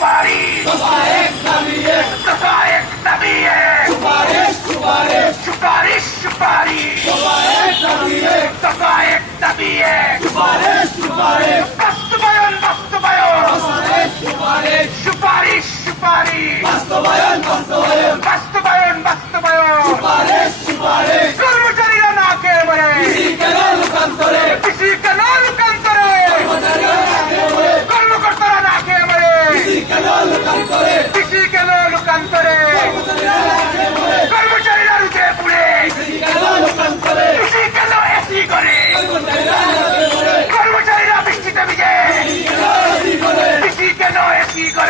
সুপারিশ। সুপারিশ নামিয়ে। সুপারিশ নামিয়ে। সুপারিশ সুপারিশ। সুপারিশ সুপারিশ। সুপারিশ নামিয়ে। সুপারিশ নামিয়ে। সুপারিশ সুপারিশ। বাস্তবায়ন বাস্তবায়ন। সুপারিশ সুপারিশ। সুপারিশ সুপারিশ। বাস্তবায়ন বাস্তবায়ন। বাস্তবায়ন বাস্তবায়ন। সুপারিশ কি করে